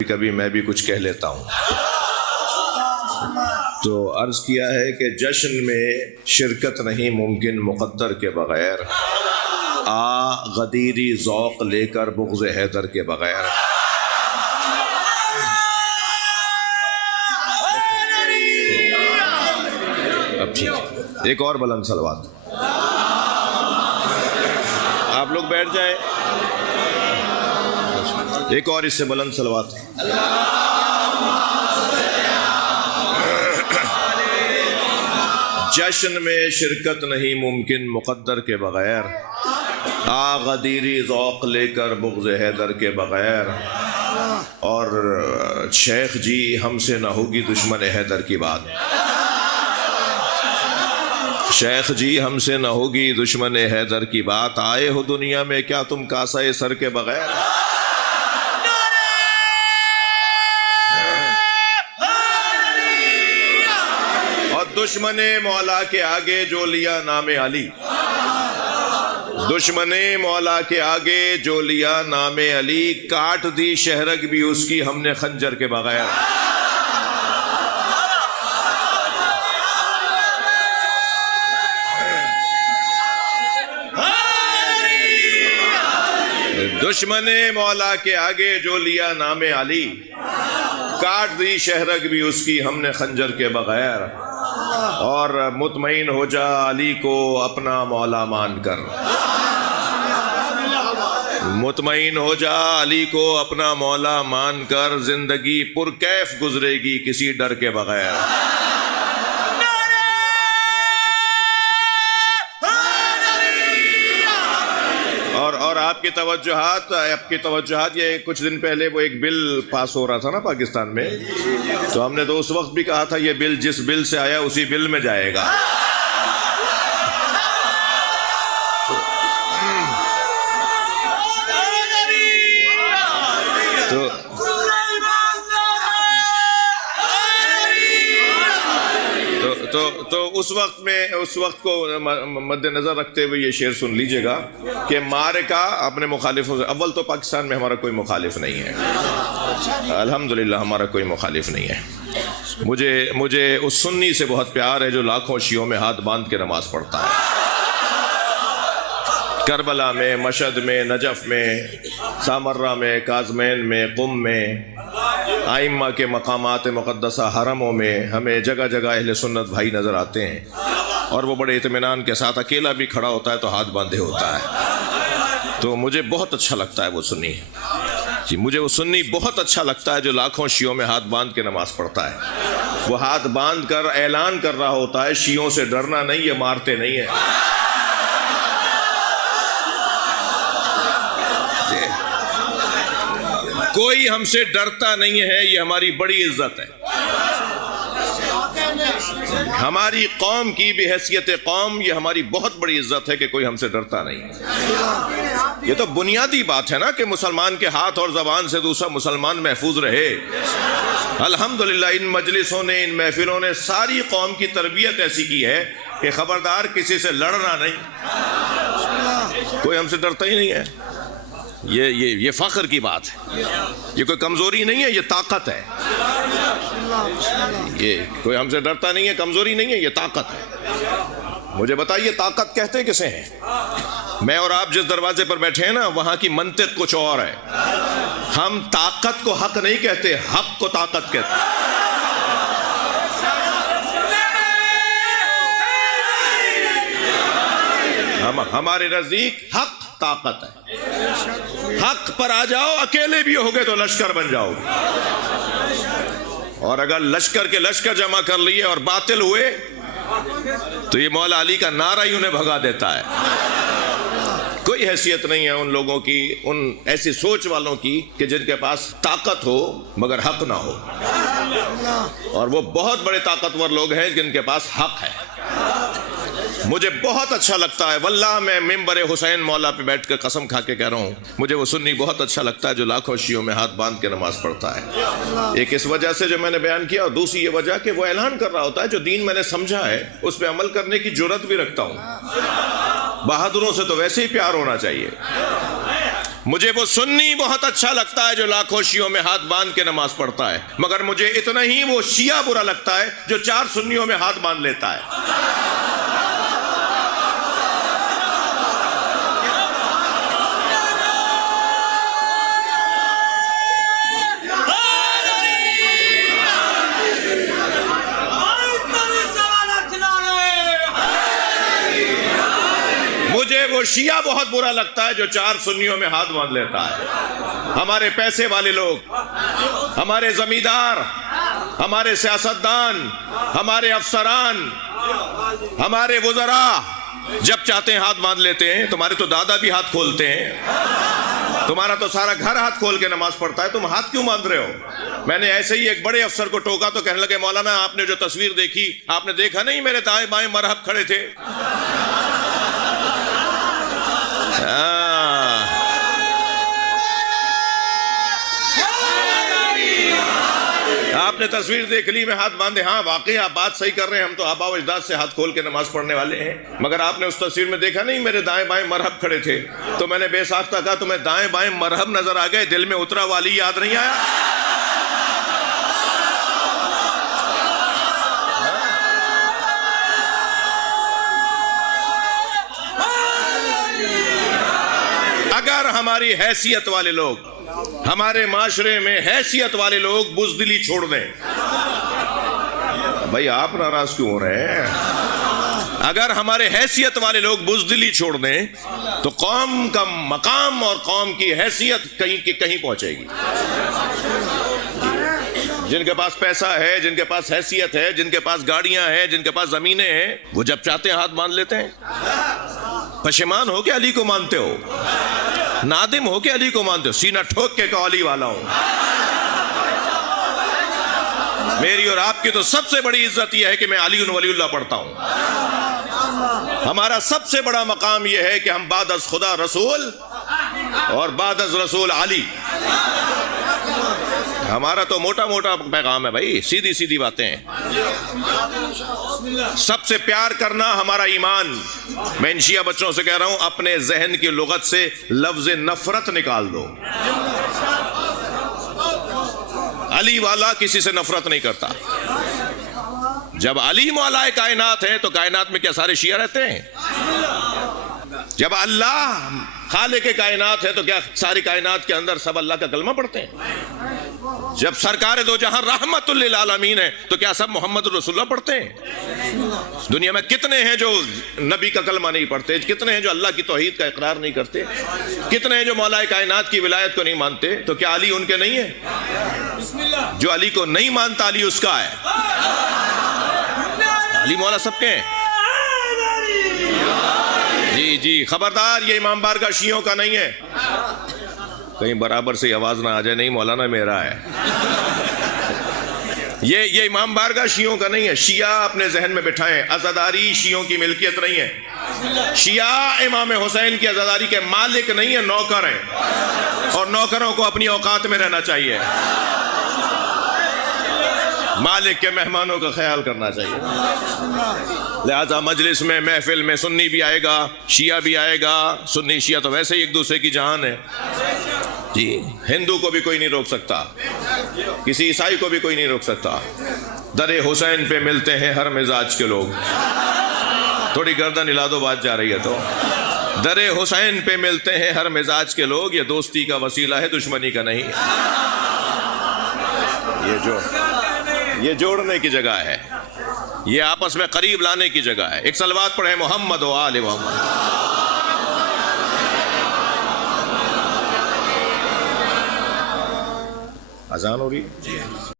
کبھی میں بھی کچھ کہہ لیتا ہوں۔ تو عرض کیا ہے کہ جشن میں شرکت نہیں ممکن مقدر کے بغیر، غدیری ذوق لے کر بغض حیدر کے بغیر۔ اب ٹھیک ہے، ایک اور بلند صلوات، آپ لوگ بیٹھ جائیں، ایک اور اس سے بلند صلوات۔ جشن میں شرکت نہیں ممکن مقدر کے بغیر، غدیری ذوق لے کر بغض حیدر کے بغیر، اور شیخ جی ہم سے نہ ہوگی دشمن حیدر کی بات، شیخ جی ہم سے نہ ہوگی دشمن حیدر کی بات، آئے ہو دنیا میں کیا تم کاسہ سر کے بغیر۔ اور دشمن مولا کے آگے جو لیا نام علی، دشمن مولا کے آگے جو لیا نام علی، کاٹ دی شہرگ بھی اس کی ہم نے خنجر کے بغیر۔ دشمن مولا کے آگے جو لیا نام علی، کاٹ دی شہرگ بھی اس کی ہم نے خنجر کے بغیر، اور مطمئن ہو جا علی کو اپنا مولا مان کر، مطمئن ہو جا علی کو اپنا مولا مان کر، زندگی پرکیف گزرے گی کسی ڈر کے بغیر۔ اور آپ کی توجہات یہ کچھ دن پہلے وہ ایک بل پاس ہو رہا تھا نا پاکستان میں، تو ہم نے تو اس وقت بھی کہا تھا یہ بل جس بل سے آیا اسی بل میں جائے گا۔ تو اس وقت کو مد نظر رکھتے ہوئے یہ شعر سن لیجئے گا کہ مارکہ اپنے مخالفوں سے، اول تو پاکستان میں ہمارا کوئی مخالف نہیں ہے، الحمدللہ ہمارا کوئی مخالف نہیں ہے۔ مجھے اس سنی سے بہت پیار ہے جو لاکھوں شیعوں میں ہاتھ باندھ کے نماز پڑھتا ہے، کربلا میں، مشہد میں، نجف میں، سامرہ میں، کاظمین میں، قم میں، ائمہ کے مقامات مقدسہ حرموں میں ہمیں جگہ جگہ اہل سنت بھائی نظر آتے ہیں، اور وہ بڑے اطمینان کے ساتھ اکیلا بھی کھڑا ہوتا ہے تو ہاتھ باندھے ہوتا ہے۔ تو مجھے بہت اچھا لگتا ہے وہ سنی جی، مجھے وہ سنی بہت اچھا لگتا ہے جو لاکھوں شیعوں میں ہاتھ باندھ کے نماز پڑھتا ہے، وہ ہاتھ باندھ کر اعلان کر رہا ہوتا ہے شیعوں سے ڈرنا نہیں، یہ مارتے نہیں ہیں۔ کوئی ہم سے ڈرتا نہیں ہے، یہ ہماری بڑی عزت ہے، ہماری قوم کی بحیثیت قوم یہ ہماری بہت بڑی عزت ہے کہ کوئی ہم سے ڈرتا نہیں۔ یہ تو بنیادی بات ہے نا کہ مسلمان کے ہاتھ اور زبان سے دوسرا مسلمان محفوظ رہے۔ الحمدللہ ان مجلسوں نے، ان محفلوں نے ساری قوم کی تربیت ایسی کی ہے کہ خبردار کسی سے لڑنا نہیں، کوئی ہم سے ڈرتا ہی نہیں ہے۔ یہ فخر کی بات ہے، یہ کوئی کمزوری نہیں ہے، یہ طاقت ہے۔ یہ کوئی ہم سے ڈرتا نہیں ہے، کمزوری نہیں ہے، یہ طاقت ہے۔ مجھے بتائیے طاقت کہتے کسے ہیں؟ میں اور آپ جس دروازے پر بیٹھے ہیں نا، وہاں کی منطق کچھ اور ہے۔ ہم طاقت کو حق نہیں کہتے، حق کو طاقت کہتے ہیں۔ ہمارے نزدیک حق طاقت ہے، حق پر آ جاؤ، اکیلے بھی ہوگے تو لشکر بن جاؤ، اور اگر لشکر کے لشکر جمع کر لیے اور باطل ہوئے تو یہ مولا علی کا نعرہ ہی انہیں بھگا دیتا ہے۔ کوئی حیثیت نہیں ہے ان لوگوں کی، ان ایسی سوچ والوں کی کہ جن کے پاس طاقت ہو مگر حق نہ ہو، اور وہ بہت بڑے طاقتور لوگ ہیں جن کے پاس حق ہے۔ مجھے بہت اچھا لگتا ہے، واللہ میں ممبر حسین مولا پہ بیٹھ کر قسم کھا کے کہہ رہا ہوں، مجھے وہ سنی بہت اچھا لگتا ہے جو لاکھوں شیعوں میں ہاتھ باندھ کے نماز پڑھتا ہے۔ ایک اس وجہ سے جو میں نے بیان کیا، اور دوسری یہ وجہ کہ وہ اعلان کر رہا ہوتا ہے جو دین میں نے سمجھا ہے اس پہ عمل کرنے کی جرات بھی رکھتا ہوں۔ بہادروں سے تو ویسے ہی پیار ہونا چاہیے، مجھے وہ سنی بہت اچھا لگتا ہے جو لاکھوں شیعوں میں ہاتھ باندھ کے نماز پڑھتا ہے، مگر مجھے اتنا ہی وہ شیعہ برا لگتا ہے جو 4 سنیوں میں ہاتھ باندھ لیتا ہے۔ مجھے وہ شیعہ بہت برا لگتا ہے جو 4 سنیوں میں ہاتھ باندھ لیتا ہے۔ ہمارے پیسے والے لوگ، ہمارے زمیندار، ہمارے سیاستدان، ہمارے افسران، ہمارے وزراء جب چاہتے ہیں ہاتھ باندھ لیتے ہیں۔ تمہارے تو دادا بھی ہاتھ کھولتے ہیں، تمہارا تو سارا گھر ہاتھ کھول کے نماز پڑھتا ہے، تم ہاتھ کیوں باندھ رہے ہو؟ میں نے ایسے ہی ایک بڑے افسر کو ٹوکا تو کہنے لگے مولانا آپ نے جو تصویر دیکھی، آپ نے دیکھا نہیں میرے دائیں بائیں مرہب کھڑے تھے؟ آپ نے تصویر دیکھ لی میں ہاتھ باندھے، ہاں واقعی آپ بات صحیح کر رہے ہیں، ہم تو آباء و اجداد سے ہاتھ کھول کے نماز پڑھنے والے ہیں، مگر آپ نے اس تصویر میں دیکھا نہیں میرے دائیں بائیں مرہب کھڑے تھے؟ تو میں نے بے ساختہ کہا تمہیں دائیں بائیں مرہب نظر آ گئے، دل میں اترا والی یاد نہیں آیا؟ اگر ہماری حیثیت والے لوگ، ہمارے معاشرے میں حیثیت والے لوگ بزدلی چھوڑ دیں، بھائی آپ ناراض کیوں ہو رہے ہیں؟ اگر ہمارے حیثیت والے لوگ بزدلی چھوڑ دیں تو قوم کا مقام اور قوم کی حیثیت کہیں کی کہیں پہنچے گی۔ جن کے پاس پیسہ ہے، جن کے پاس حیثیت ہے، جن کے پاس گاڑیاں ہیں، جن کے پاس زمینیں ہیں، وہ جب چاہتے ہیں ہاتھ باندھ لیتے ہیں۔ پشیمان ہو کہ علی کو مانتے ہو؟ نادم ہو کہ علی کو مانتے ہو؟ سینہ ٹھوک کے کہ علی والا ہوں۔ میری اور آپ کی تو سب سے بڑی عزت یہ ہے کہ میں علی ولی اللہ پڑھتا ہوں۔ ہمارا سب سے بڑا مقام یہ ہے کہ ہم بعد از خدا رسول اور بعد از رسول علی۔ ہمارا تو موٹا موٹا پیغام ہے بھائی، سیدھی سیدھی باتیں ہیں۔ سب سے پیار کرنا ہمارا ایمان۔ میں ان شیعہ بچوں سے کہہ رہا ہوں اپنے ذہن کی لغت سے لفظ نفرت نکال دو۔ علی والا کسی سے نفرت نہیں کرتا۔ جب علی مولا کائنات ہے تو کائنات میں کیا سارے شیعہ رہتے ہیں؟ جب اللہ خالق کائنات ہے تو کیا ساری کائنات کے اندر سب اللہ کا کلمہ پڑھتے ہیں؟ جب سرکار دو جہاں رحمت للعالمین ہے تو کیا سب محمد رسول اللہ پڑھتے ہیں؟ دنیا میں کتنے ہیں جو نبی کا کلمہ نہیں پڑھتے؟ کتنے ہیں جو اللہ کی توحید کا اقرار نہیں کرتے؟ کتنے ہیں جو مولا کائنات کی ولایت کو نہیں مانتے؟ تو کیا علی ان کے نہیں ہے؟ جو علی کو نہیں مانتا علی اس کا ہے۔ علی مولا سب کے ہیں۔ جی خبردار یہ امام بارگاہ شیعوں کا نہیں ہے۔ کہیں برابر سے آواز نہ آ جائے، نہیں مولانا میرا ہے۔ یہ امام بارگاہ شیعوں کا نہیں ہے۔ شیعہ اپنے ذہن میں بٹھائیں، عزاداری شیعوں کی ملکیت نہیں ہے۔ شیعہ امام حسین کی عزاداری کے مالک نہیں ہیں، نوکر ہیں، اور نوکروں کو اپنی اوقات میں رہنا چاہیے، مالک کے مہمانوں کا خیال کرنا چاہیے۔ لہذا مجلس میں، محفل میں سنی بھی آئے گا، شیعہ بھی آئے گا۔ سنی شیعہ تو ویسے ہی ایک دوسرے کی جان ہے جی، ہندو کو بھی کوئی نہیں روک سکتا، کسی عیسائی کو بھی کوئی نہیں روک سکتا۔ در حسین پہ ملتے ہیں ہر مزاج کے لوگ۔ تھوڑی گردن ہلا دو، بات جا رہی ہے تو۔ در حسین پہ ملتے ہیں ہر مزاج کے لوگ، یہ دوستی کا وسیلہ ہے، دشمنی کا نہیں۔ یہ جوڑنے کی جگہ ہے، یہ آپس میں قریب لانے کی جگہ ہے۔ ایک صلوات پڑھیں محمد و آل محمد۔ اذان ہو رہی ہے۔